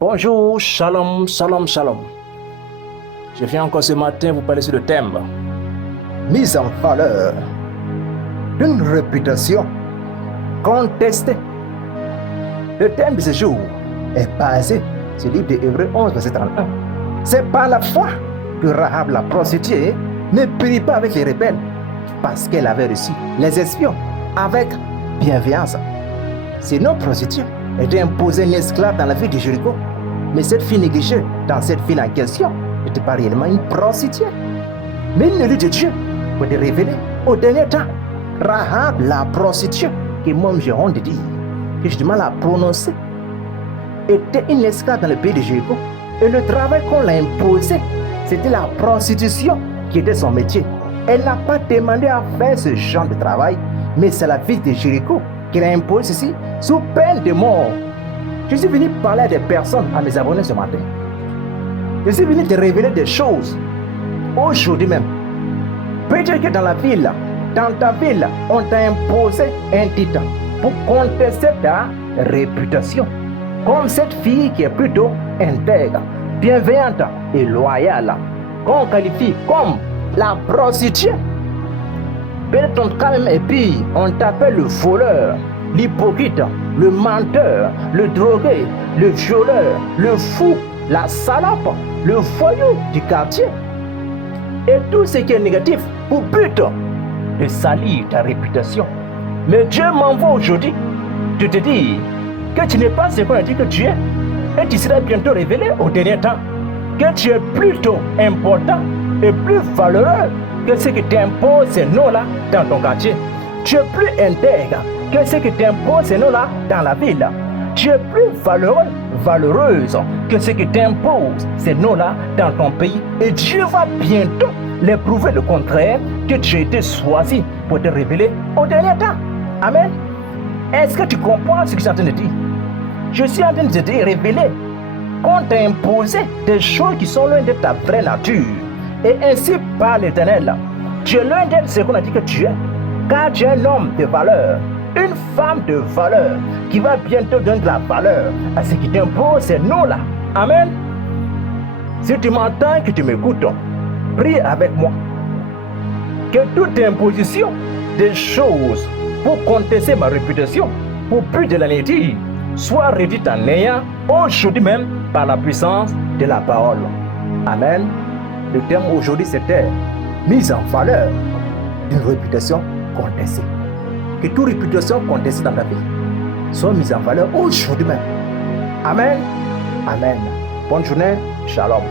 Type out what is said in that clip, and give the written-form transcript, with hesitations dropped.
Bonjour, shalom, shalom, shalom. Je viens encore ce matin vous parler sur le thème mise en valeur d'une réputation contestée. Le thème de ce jour est basé sur le livre de Hébreux 11, verset 31. C'est par la foi que Rahab la prostituée ne périt pas avec les rebelles, parce qu'elle avait reçu les espions avec bienveillance. Ces non-prostituées étaient imposées une esclave dans la ville de Jéricho, mais cette fille négligée dans cette ville en question n'était pas réellement une prostituée, mais une élue de Dieu pour te révéler au dernier temps. Rahab la prostituée, que moi j'ai honte de dire, que j'ai du mal à prononcer, était une esclave dans le pays de Jéricho, et le travail qu'on l'a imposé, c'était la prostitution qui était son métier. Elle n'a pas demandé à faire ce genre de travail, mais c'est la ville de Jéricho qui l'a imposé ceci sous peine de mort. Je suis venu parler à des personnes, à mes abonnés ce matin. Je suis venu te révéler des choses aujourd'hui même. Peut-être que dans la ville, dans ta ville, on t'a imposé un titre pour contester ta réputation. Comme cette fille qui est plutôt intègre, bienveillante et loyale, qu'on qualifie comme la prostituée. Peut-être quand même, et puis on t'appelle le voleur, l'hypocrite, le menteur, le drogué, le violeur, le fou, la salope, le voyou du quartier. Et tout ce qui est négatif pour but de salir ta réputation. Mais Dieu m'envoie aujourd'hui de te dire que tu n'es pas ce qu'on a dit que tu es, et tu seras bientôt révélé au dernier temps que tu es plutôt important et plus valeureux que ce que t'impose ces noms-là dans ton quartier. Tu es plus intègre que ce que t'impose ces noms-là dans la ville. Tu es plus valeureux, valeureuse que ce que t'impose ces noms-là dans ton pays. Et Dieu va bientôt les prouver le contraire, que tu as été choisi pour te révéler au dernier temps. Amen. Est-ce que tu comprends ce que je suis en train de dire? Je suis en train de te révéler qu'on t'a imposé des choses qui sont loin de ta vraie nature. Et ainsi par l'Éternel, tu es loin d'être ce qu'on a dit que tu es, car tu es un homme de valeur, une femme de valeur, qui va bientôt donner de la valeur à ce qui t'impose ces noms-là. Amen. Si tu m'entends, que tu m'écoutes, prie avec moi. Que toute imposition des choses pour contester ma réputation, pour plus de l'année, soit réduite en néant aujourd'hui même par la puissance de la parole. Amen. Le thème aujourd'hui c'était mise en valeur d'une réputation contestée. Que toute réputation contestée dans ta vie soit mise en valeur aujourd'hui même. Amen. Amen. Bonne journée. Shalom.